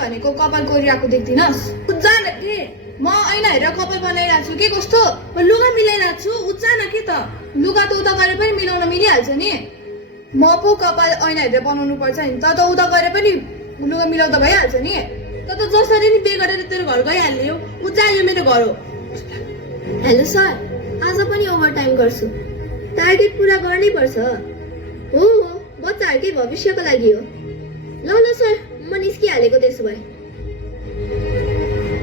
भनेको कपाल कोरिरहेको देख्दिनस्? उज्जा न के? म ऐना हेरेर कपाल बनाइरहेको छु के कस्तो? लुगा मिलाइरहेको छु, उज्जा न के त? लुगा त उता गएर पनि मिलाउन मिलिहाल्छ नि। म पो कपाल ऐना हेरेर बनाउनु पर्छ नि, त उता गएर पनि लुगा मिलाउँदा भइहाल्छ नि। त जसरी नि पे गरेर तेरो घर गइहाल्यो, उज्जा यो मेरो घर हो। हेलो सर, आज पनि ओभरटाइम गर्छु। टार्गेट पुरा गर्नै पर्छ। हो बच्चाहरूकै भविष्यको लागि हो। ल सर, म निस्किहालेको त्यसो भए।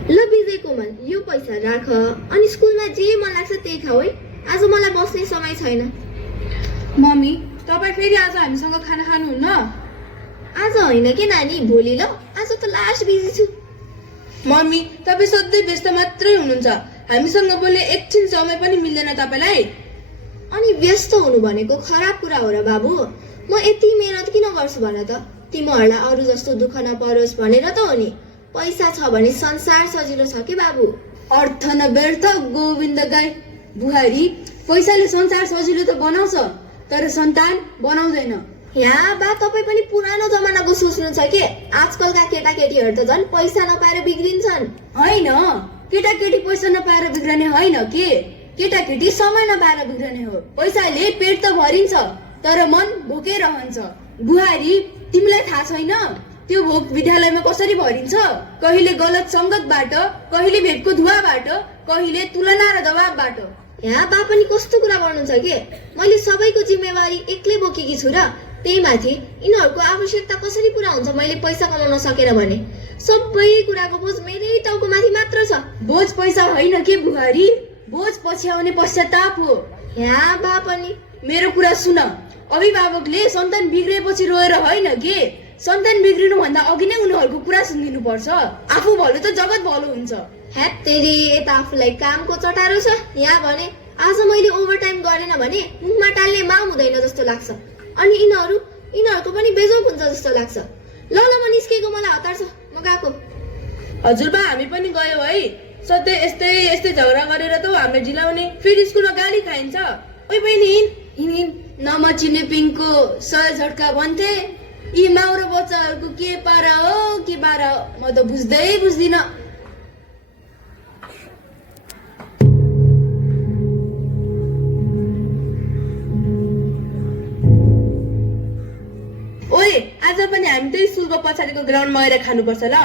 ल विजय कोमल, यो पैसा राख अनि स्कुलमा जे मन लाग्छ त्यही खाऊ है। आज मलाई बस्ने समय छैन। मम्मी, तपाईँ फेरि आज हामीसँग खाना खानुहुन्न? आज होइन के नानी, भोलि ल। आज त लास्ट बिजी छु। मम्मी, तपाईँ सधैँ व्यस्त मात्रै हुनुहुन्छ। हामीसँग बोल्ने एकछिन समय पनि मिल्दैन तपाईँलाई। अनि व्यस्त हुनु भनेको खराब कुरा हो र बाबु? म यति मेहनत किन गर्छु भन त? तिमीहरूलाई अरू जस्तो दुःख नपरोस् भनेर त हो नि। पैसा छ भने संसार सजिलो छ के बाबु? अर्थ नव्यर्थ गोविन्द गाई। बुहारी, पैसाले संसार सजिलो त बनाउँछ, तर सन्तान बनाउँदैन। यहाँ बा तपाईँ पनि पुरानो जमानाको सोच्नुहुन्छ के? आजकलका केटाकेटीहरू त झन् पैसा नपाएर बिग्रिन्छन्। होइन, केटाकेटी पैसा नपाएर बिग्रने होइन के, केटाकेटी समय नपाएर बिग्रने हो। पैसाले पेट त भरिन्छ, तर मन भोकै रहन्छ। बुहारी, तिमीलाई थाहा छैन त्यो भोक विद्यालयमा कसरी भरिन्छ? कहिले गलत संगतबाट, कहिले भेटको धुवाबाट, कहिले तुलना र दबावबाट। यहाँ बा पनि कस्तो कुरा गर्नुहुन्छ के? मैले सबैको जिम्मेवारी एक्लै बोकेकी छु र त्यही माथि यिनीहरूको आवश्यकता कसरी पुरा हुन्छ मैले पैसा कमाउन सकेन भने? सबै कुराको बोझ मेरै टाउको माथि मात्र छ। बोझ पैसा होइन के बुहारी, बोझ पछि आउने पश्चाताप हो। यहाँ बा पनि मेरो कुरा सुन। अभिभावकले सन्तान बिग्रेपछि रोएर होइन के, सन्तान बिग्रिनु भन्दा अघि नै उनीहरूको कुरा सुनिदिनु पर्छ। आफू भलो त जगत भलो हुन्छ। ह्याट तेरी, यता आफूलाई कामको चटारो छ। यहाँ भने आज मैले ओभरटाइम गरेन भने मुखमा टाल्ने माम हुँदैन जस्तो लाग्छ। अनि यिनीहरूको पनि बेजोक हुन्छ जस्तो लाग्छ। ल म निस्केको, मलाई हतार छ, म गएको। हजुरबा, हामी पनि गयो है। सधैँ यस्तै झगडा गरेर त हामीले ढिलाउने, फेरि स्कुलमा गाली खाइन्छ। ओइ बहिनी, हिँड नमचिने पिङको सय झट्का भन्थे। यी माउरो बच्चाहरूको के पारा हो के बारा हो, म त बुझ्दिन। ओए, आज पनि हामी त्यही स्कुलको पछाडिको ग्राउन्डमा गएर खानुपर्छ ल।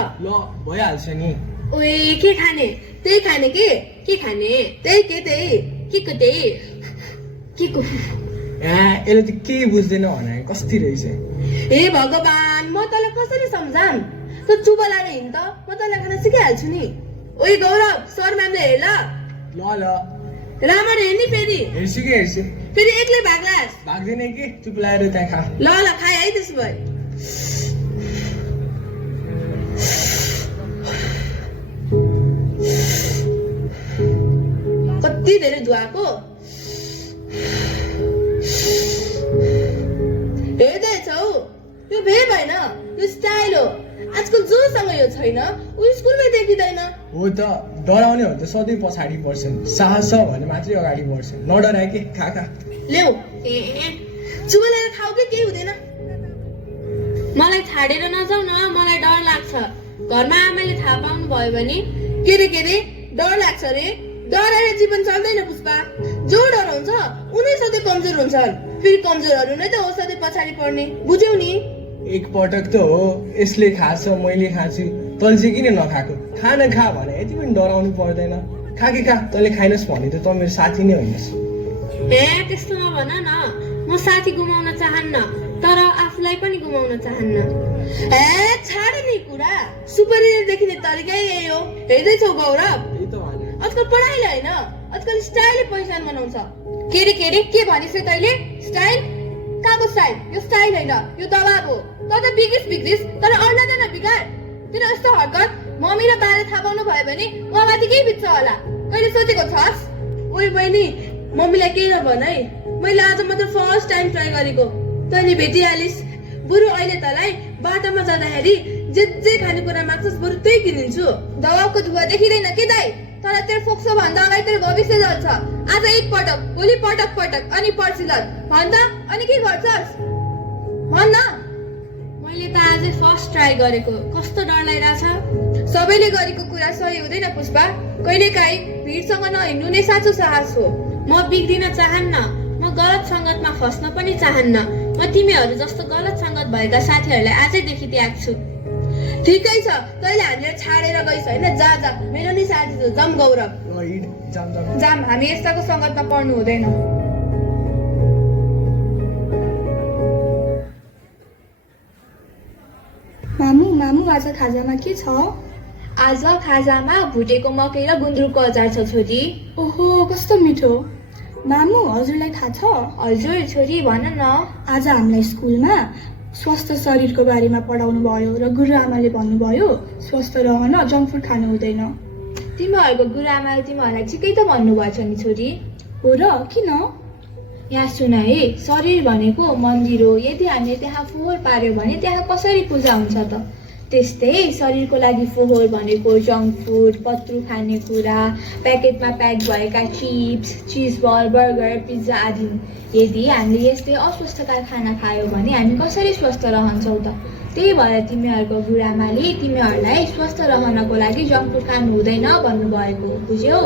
भइहाल्छ नि। ओए, के खाने? त्यही खाने के खाने? त्यही के को त्यही के को? यसले त केही बुझ्दैन भने कस्ती रहेछ। हे भगवान, म तँलाई कसरी सम्झाम? त चुप लाएर हिँड त, म तँलाई खाना सिकाइहाल्छु नि। ओइ गौरव, सर म्यामले हेर ल। राम्ररी हेर्ने फेरि। हेर्छु। फेरि एक्लै भाग्लास्? भाग्दैन कि, चुप लाएर त्यहाँ खा। ल खाए है त्यसो भए। कति धेरै धुवाको हेर्दैछौ? यो भे भएन, यो स्टाइल हो। आजकल जोसँग यो छैन ऊ स्कुलमै देखिँदैन। हो त, डराउने हो त सधैँ पछाडि पर्छन्, साहस छ भने मात्रै अगाडि बढ्छन्। नडराए के, खा ल्याउ। चुप लागेर खाऊ कि केही हुँदैन। मलाई छाडेर नजाऊ न, मलाई डर लाग्छ। घरमा आमाले थाहा पाउनु भयो भने? के रे डर लाग्छ रे? डराएर जीवन चल्दैन पुष्पा। जो डराउँछ उनी सधैँ कमजोर हुन्छन्। फेरि कमजोरहरू नै त हो सधैँ पछाडि पर्ने, बुझ्यौ नि? एक पटक त हो, यसले खाछ मैले खान्छु, तैँले चाहिँ किन नखाएको? खाना खा भने यति पनि डराउनु पर्दैन। खा तैँले खाइनस् भने त मेरो साथी नै होइनस्। त्यस्तो नभन न, म साथी गुमाउन चाहन्न, तर आफूलाई पनि गुमाउन चाहन्न। छाड नि कुरा। सुपरियर देखिने तरिकै यही हो। हेर्दैछौ गौरव, आजकल पढाइले होइन, आजकल स्टाइलले पहिचान बनाउँछ। के भनिस् तैँले? स्टाइल? कहाँको स्टाइल? यो स्टाइल होइन, यो दबाब हो। त बिग्रिस, तर अरूलाई त नबिगार। तेरो यस्तो हरकत मम्मी र बाले थाहा पाउनु भयो भने उहाँमाथि केही बित्छ होला। कहिले सोचेको छस्? ओइ बहिनी, मम्मीलाई केही नभन है। मैले आज मात्र फर्स्ट टाइम ट्राई गरेको, तैँले भेटिहालिस्। बरु अहिले तँलाई बाटोमा जाँदाखेरि जे खानेकुरा माग्छस् बरु त्यही किनिदिन्छु। दबाउको धुवा देखिँदैन के दाइ? तर तेरो फोक्सो भन्दा अगाडि तेरो भविष्य जान्छ। आज एक पटक, भोलि पटक पटक, अनि पर्सि लड भन्दा अनि के गर्छस्? भन्न। मैले त आजै फर्स्ट ट्राई गरेको, कस्तो डर लागिरहेछ। सबैले गरेको कुरा सही हुँदैन पुष्पा। कहिलेकाहीँ भिडसँग नहिँड्नु नै साँचो साहस हो। म बिग्रिन चाहन्न, म गलत सङ्गतमा फस्न पनि चाहन्न। म तिमीहरू जस्तो गलत सङ्गत भएका साथीहरूलाई आजैदेखि त्याग्छु छु। ठिकै छ, तैँले हामीलाई छाडेर गइस होइन? जा जा, मेरो नि साथी छ, जाम गौरव। जाम, हामी यस्ताको सङ्गतमा पर्नु हुँदैन। मामु आज खाजामा के छ? आज खाजामा भुटेको मकै र गुन्द्रुकको अचार छ छोरी। ओहो, कस्तो मिठो। मामु, हजुरलाई थाहा छ? हजुर छोरी भन न। आज हामीलाई स्कुलमा स्वस्थ शरीरको बारेमा पढाउनु भयो र गुरुआमाले भन्नुभयो स्वस्थ रहन जङ्क फुड खानु हुँदैन। तिमीहरूको गुरुआमाले तिमीहरूलाई ठिकै त भन्नुभएछ नि छोरी। हो र, किन? यहाँ सुन है, शरीर भनेको मन्दिर हो। यदि हामीले त्यहाँ फोहोर पार्यो भने त्यहाँ कसरी पूजा हुन्छ त? त्यस्तै शरीरको लागि फोहोर भनेको जङ्क फुड, पत्रु खानेकुरा, प्याकेटमा प्याक भएका चिप्स, चिजबल, बर्गर, पिज्जा आदि। यदि हामीले यस्तै अस्वस्थकर खाना खायो भने हामी कसरी स्वस्थ रहन्छौँ त? त्यही भएर तिमीहरूको गुरुआमाले तिमीहरूलाई स्वस्थ रहनको लागि जङ्क फुड खानु हुँदैन भन्नुभएको, बुझ्यौ?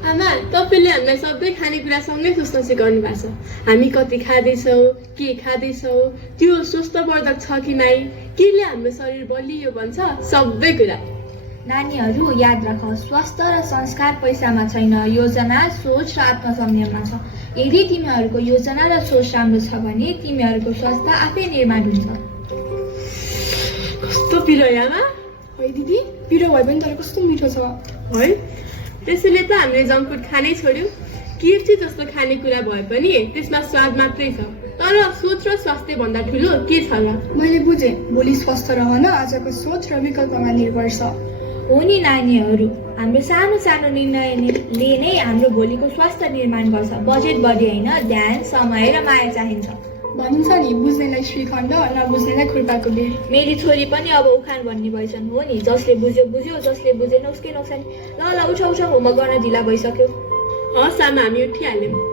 आमा, तपाईँले हामीलाई सबै खानेकुरासँगै सोच्न सिकाउनु भएको छ। हामी कति खाँदैछौँ, के खाँदैछौँ, त्यो स्वस्थवर्धक छ कि नै, केले हाम्रो शरीर बलियो भन्छ, सबै कुरा। नानीहरू याद राख, स्वास्थ्य र संस्कार पैसामा छैन, योजना, सोच र आत्मसंयममा छ। यदि तिमीहरूको योजना र सोच राम्रो छ भने तिमीहरूको स्वास्थ्य आफै निर्माण हुन्छ। कस्तो पिरो आमा? है दिदी, पिरो भए पनि तर कस्तो मिठो छ। है, त्यसैले त हामीले जङ्क फुड खानै छोड्यौँ। केएफसी जस्तो खानेकुरा भए पनि त्यसमा स्वाद मात्रै छ, तर सोच र स्वास्थ्य भन्दा ठुलो के छ र? मैले बुझेँ, भोलि स्वस्थ रहन आजको सोच र विकल्पमा निर्भर छ। हो नि नानीहरू, हाम्रो सानो सानो निर्णयले नै हाम्रो भोलिको स्वास्थ्य निर्माण गर्छ। बजेट बढी होइन, ध्यान, समय र माया चाहिन्छ। भनिन्छ नि, बुझ्नेलाई श्रीखण्ड, नबुझ्नेलाई खुर्पाको बिल। मेरी छोरी पनि अब उखान भन्ने भएछन्। हो नि, जसले बुझ्यो बुझ्यो, जसले बुझेन उसकै नोक्सान। ल उठ उठ, होमवर्क गर्न ढिला भइसक्यो। हस् आमा, हामी उठिहाल्यौँ।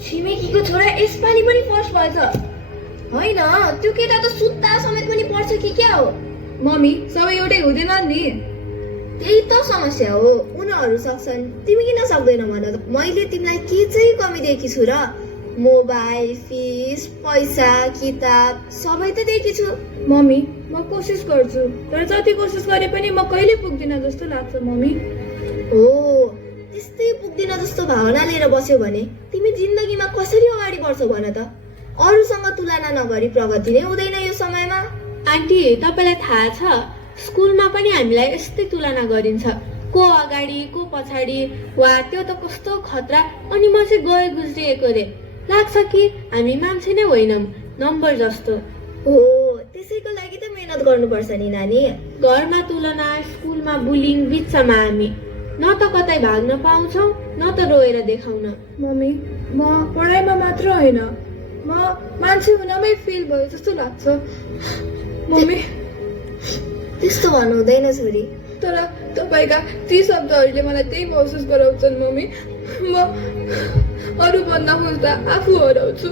छिमेकीको छोरा यसपालि पनि फर्स्ट भएछ। होइन, त्यो केटा त सुत्ता समेत पनि पढ्छ कि क्या हो? मम्मी, सबै एउटै हुँदैन नि। त्यही त समस्या हो, उनीहरू सक्छन्, तिमी किन सक्दैनौ भन त? मैले तिमीलाई के चाहिँ कमी दिएकी छु र? मोबाइल, फिस, पैसा, किताब सबै त दिएकी छु। मम्मी, म कोसिस गर्छु, तर जति कोसिस गरे पनि म कहिले पुग्दिन जस्तो लाग्छ मम्मी। हो, त्यस्तै पुग्दिन जस्तो भावना लिएर बस्यो भने तिमी जिन्दगीमा कसरी अगाडि बढ्छौ भन त? अरूसँग तुलना नगरी प्रगति नै हुँदैन यो समयमा। आन्टी, तपाईँलाई थाहा छ, स्कुलमा पनि हामीलाई यस्तै तुलना गरिन्छ, को अगाडि को पछाडि। वा, त्यो त कस्तो खतरा। अनि म चाहिँ गए गुज्रिएको रे। लाग्छ कि हामी मान्छे नै होइनौँ, नम्बर जस्तो। हो, त्यसैको लागि त मेहनत गर्नुपर्छ नि नानी। घरमा तुलना, स्कुलमा बुलिङ, बिचमा हामी न त कतै भाग्न पाउँछौँ, न त रोएर देखाउन। मम्मी, म पढाइमा मात्र होइन, म मान्छे हुनमै फेल भयो जस्तो लाग्छ मम्मी। त्यस्तो भन्नु हुँदैन छोरी। तर तपाईँका ती शब्दहरूले मलाई त्यही महसुस गराउँछन् मम्मी। म अरू भन्न खोज्दा आफू हराउँछु।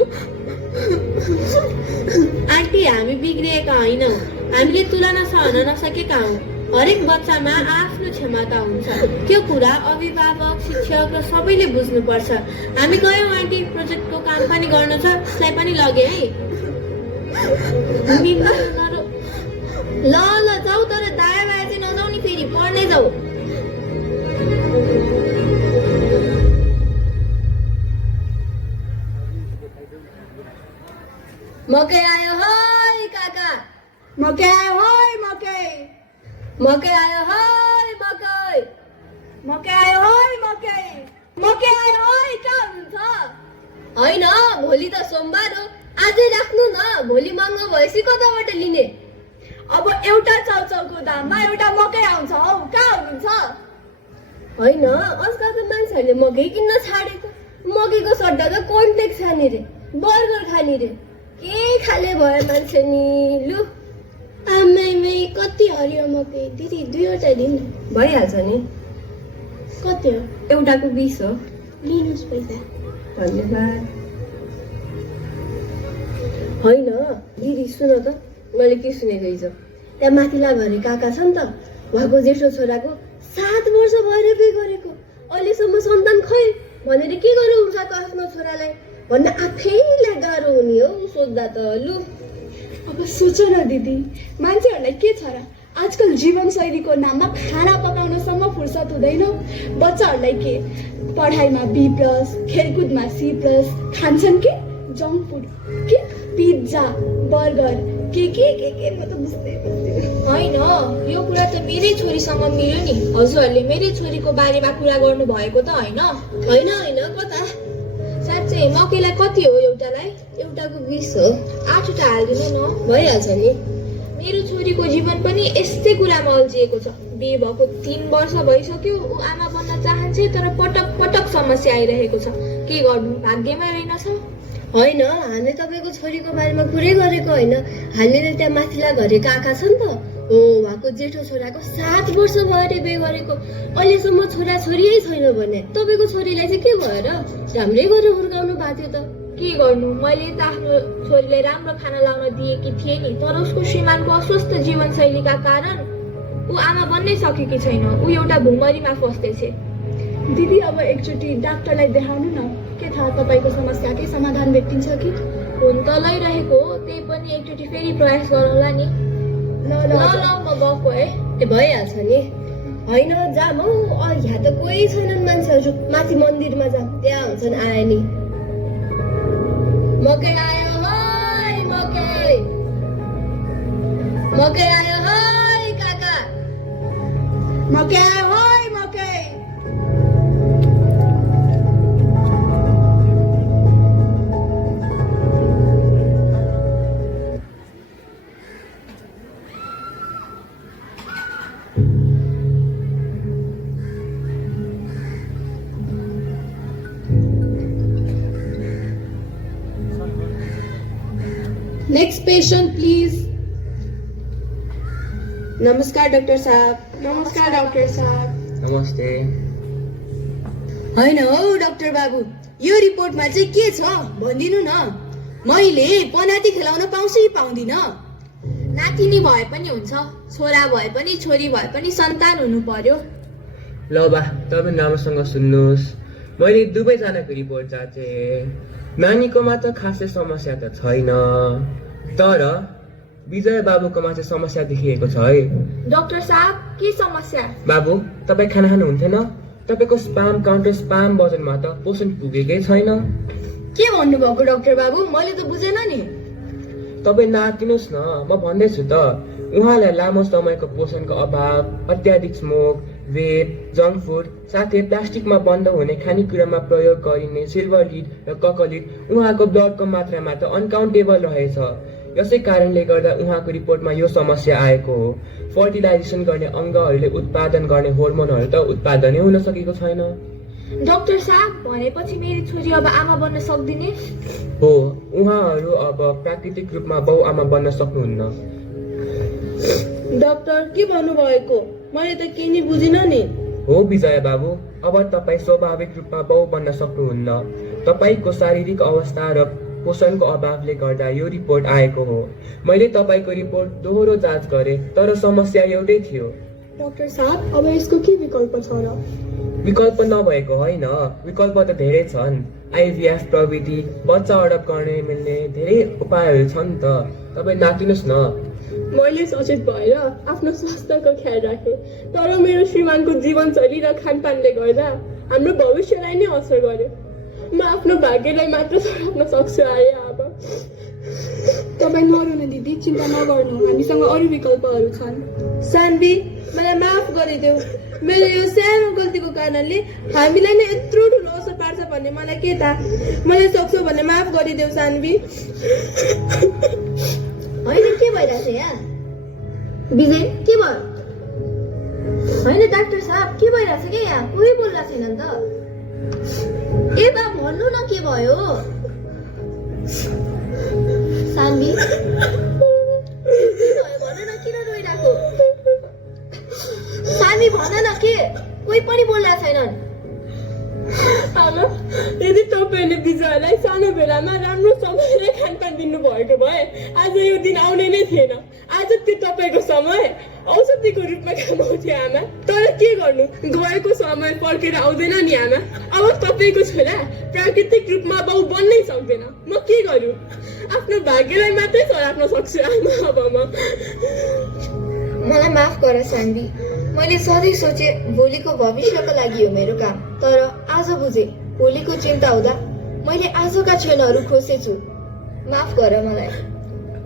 आन्टी, हामी बिग्रिएका होइनौँ, हामीले तुलना सहन नसकेका हौँ। हरेक बच्चामा आफ्नो क्षमता हुन्छ, त्यो कुरा अभिभावक, शिक्षक र सबैले बुझ्नुपर्छ। हामी गयौँ आन्टी, प्रोजेक्टको काम पनि गर्नु छ, उसलाई पनि लगे है। ल ल जाऊ, तर दायाँ बायाँ चाहिँ नजाऊ नि, फेरि पढ्नै जाऊ। मकै आयो है काका, मकै आयो है मकै, मकै आयो है मकै, मकै आयो है मकै, मकै आयो है। कहाँ हुनुहुन्छ? होइन भोलि त सोमबार हो, आजै राख्नु न, भोलि महँगो भएपछि कताबाट लिने? अब एउटा चाउचाउको दाममा एउटा मकै आउँछ हौ, कहाँ हुनुहुन्छ? होइन आजकल त मान्छेहरूले मकै किन्न छाडेको, मकैको सट्टा त कन्टेक्स खाने रे, बर्गर खाने रे, के खाले भयो मान्छे नि। लु आमै कति हरियो मकै दिदी, 2वटा दिनु भइहाल्छ नि, कति हो? एउटाको 20 हो। लिनुहोस् पैसा। धन्यवाद। होइन दिदी सुन त, मैले के सुनेको हिजो, त्यहाँ माथिल्ला घरे काका छ नि त, उहाँको जेठो छोराको 7 वर्ष भएर बिहे गरेको, अहिलेसम्म सन्तान खै भनेर के गर्नु उहाँको आफ्नो छोरालाई भन्ने आफैलाई गाह्रो हुने हो सोच्दा त। लु अब सोच न दिदी, मान्छेहरूलाई के छ र, आजकल जीवनशैलीको नाममा खाना पकाउनसम्म फुर्सद हुँदैन। बच्चाहरूलाई के पढाइमा B+, खेलकुदमा C+, खान्छन् के जङ्क फुड, के पिज्जा, बर्गर, के म त बुझ्दै होइन, यो कुरा त मेरै छोरीसँग मिल्यो नि। हजुरहरूले मेरै छोरीको बारेमा कुरा गर्नु भएको त होइन? होइन कता साँच्चै मकैलाई कति हो एउटालाई? एउटाको 20 हो। 8वटा हालिदिनु न, भइहाल्छ नि। मेरो छोरीको जीवन पनि यस्तै कुरामा अल्झिएको छ। बिहे भएको 3 वर्ष भइसक्यो, ऊ आमा बन्न चाहन्छ, तर पटक पटक समस्या आइरहेको छ। के गर्नु, भाग्यमै रहेनछ। होइन हामीले तपाईँको छोरीको बारेमा कुरै गरेको होइन, हामीले त्यहाँ माथिल्ला घरे काका छ नि त, हो उहाँको जेठो छोराको 7 वर्ष भएर बिहे गरेको, अहिलेसम्म छोरा छोरी छैन भने तपाईँको छोरीलाई चाहिँ के भयो र? राम्रै गरेर हुर्काउनु भएको थियो त। के गर्नु, मैले त आफ्नो छोरीलाई राम्रो खाना लाउन दिएकी थिएँ नि, तर उसको श्रीमानको अस्वस्थ जीवनशैलीका कारण ऊ आमा बन्नै सकेकी छैन। ऊ एउटा भुमरीमा फस्दैछ। दिदी अब एकचोटि डाक्टरलाई देखाउनु न, के थाहा तपाईँको समस्याकै समाधान भेटिन्छ कि। हुन त लैरहेको हो, त्यही पनि एकचोटि फेरि प्रयास गरौँला नि। ल ल म गएको है। ए भइहाल्छ नि। होइन जाम हौ, यहाँ त कोही छैनन् मान्छेहरू, माथि मन्दिरमा जाम, त्यहाँ हुन्छन् आए नि। मकै आयो है मकै, मकै आयो है काका, मकै आयो है मकै। Next patient, please. नमस्कार डाक्टर साहब। नमस्कार डाक्टर साहब। नमस्ते। होइन हौ डाक्टर बाबु, यो रिपोर्टमा चाहिँ के छ भनिदिनु न। मैले पनाती खेलाउन पाउँछु कि पाउँदिन? नातिनी भए पनि हुन्छ, छोरा भए पनि छोरी भए पनि सन्तान हुनु पर्यो। ल बा, तपाईँ राम्रोसँग सुन्नुहोस्, मैले दुवैजनाको रिपोर्ट जाँचेँ। नानीकोमा त खासै समस्या त छैन, तर विजय बाबुकोमा चाहिँ समस्या देखिएको छ है। डाक्टर साहब, के समस्या? बाबु, तपाईँ खाना खानुहुन्थेन? तपाईँको स्पाम काउन्टर स्पाम वजनमा त पोषण पुगेकै छैन। के भन्नुभएको डाक्टर बाबु? मैले त बुझेन नि। तपाईँ नातिनुहोस् न, म भन्दैछु त। उहाँलाई लामो समयको पोषणको अभाव, अत्याधिक स्मोक, वेप, जङ्क फुड, साथै प्लास्टिकमा बन्द हुने खानेकुरामा प्रयोग गरिने सिल्भर लिड र ककलिड उहाँको ब्लडको मात्रामा त अनकाउन्टेबल रहेछ। यसै कारणले गर्दा उहाँको रिपोर्टमा यो समस्या आएको हो। फर्टिलाइजेसन गर्ने अङ्गहरूले उत्पादन गर्ने होर्मोनहरू त उत्पादनै हुन सकेको छैन। डाक्टर साहब, भनेपछि मेरी छोरी अब आमा बन्न सक्दिने? हो, उहाँहरू अब प्राकृतिक रूपमा बाउ-आमा बन्न सक्नुहुन्न। डाक्टर के भन्नुभएको? मैले त केही नि बुझिनँ नि। हो विजय बाबु, अब तपाईँ स्वाभाविक रूपमा बाउ बन्न सक्नुहुन्न। तपाईँको शारीरिक अवस्था र पोषणको अभावले गर्दा यो रिपोर्ट आएको हो। मैले तपाईँको रिपोर्ट दोहोरो जाँच गरेँ, तर समस्या एउटै थियो। डाक्टर साहब, अब यसको के विकल्प छ र? विकल्प नभएको होइन, विकल्प त धेरै छन्। आइभीएफ प्रविधि, बच्चा अडप गर्ने मिल्ने धेरै उपायहरू छन् त। तपाईँ नातिनुहोस् न। मैले सचेत भएर आफ्नो स्वास्थ्यको ख्याल राखेँ, तर मेरो श्रीमानको जीवनशैली र खानपानले गर्दा हाम्रो भविष्यलाई नै असर गर्यो। म आफ्नो भाग्यलाई मात्र सराप्न सक्छु आए अब। तपाईँ नरुनु दिदी, चिन्ता नगर्नु, हामीसँग अरू विकल्पहरू छन्। सान्वी, मलाई माफ गरिदेऊ। मेरो यो सानो गल्तीको कारणले हामीलाई नै यत्रो ठुलो असर पार्छ भन्ने मलाई के थाहा। मैले सक्छु भने माफ गरिदेऊ सान्वी। होइन, के भइरहेछ यहाँ? विजय, के भयो? होइन डाक्टर साहब, के भइरहेछ क्या यहाँ? कोही बोलिरहेको छैन नि त। ए बा, भन्नु न के भयो? सान्वी, के भयो भन न, किन रोइरहेको? सान्वी भन न, के कोही पनि बोलिरहेको छैनन्? आमा, यदि तपाईँले विजयलाई सानो बेलामा राम्रो समयले खानपान दिनुभएको भए आज यो दिन आउने नै थिएन। आज त्यो तपाईँको समय औषधिको रूपमा काम आउँथ्यो आमा। तर के गर्नु, गएको समय फर्केर आउँदैन नि आमा। अब तपाईँको छोरा प्राकृतिक रूपमा बाउ बन्नै सक्दैन। म के गरौँ? आफ्नो भाग्यलाई मात्रै सराप्न सक्छु आमा। अब मलाई माफ गर सान्वी, मैले सधैँ सोचे भोलिको भविष्यको लागि हो मेरो काम, तर आज बुझे भोलिको चिन्ता हुँदा मैले आजका क्षणहरू खोसेछु। माफ गर मलाई।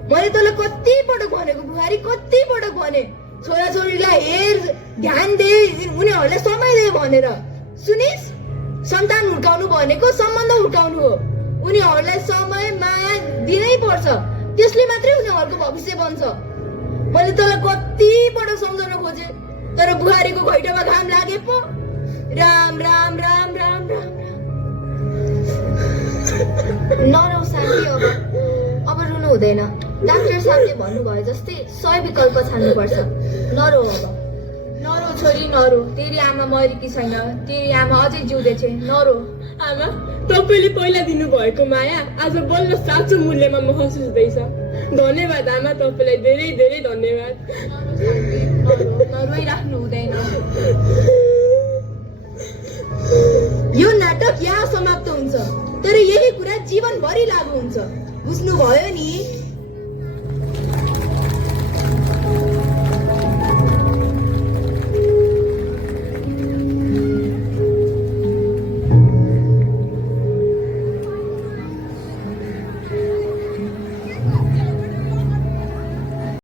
मैले तँलाई कतिपटक भनेको बुहारी, कतिपटक भने छोराछोरीलाई हेर, ध्यान दे, उनीहरूलाई समय दे भनेर। सुनिस्, सन्तान हुर्काउनु भनेको सम्बन्ध हुर्काउनु हो। उनीहरूलाई समय माया दिनै पर्छ, त्यसले मात्रै उनीहरूको भविष्य बन्छ। मैले तँलाई कतिपटक सम्झाउन खोजेँ, तर बुहारीको घैँटामा घाम लागे पो। राम राम राम राम राम। नरौ सान्वी, अब रुनु हुँदैन। डाक्टर साहबले भन्नुभयो जस्तै 100 विकल्प छान्नुपर्छ। नरो अब। नरो छोरी नरो, तेरी आमा मरेकी छैन, तेरी आमा अझै जिउँदै छे, नरो। आमा, तपाईँले पहिला दिनुभएको माया आज बल्ल साँचो मूल्यमा महसुस हुँदैछ। धन्यवाद आमा, तपाईँलाई धेरै धेरै धन्यवाद। नरोइराख्नु हुँदैन। यो नाटक यहाँ समाप्त हुन्छ, तर यही कुरा जीवनभरि लागू हुन्छ। बुझ्नुभयो नि?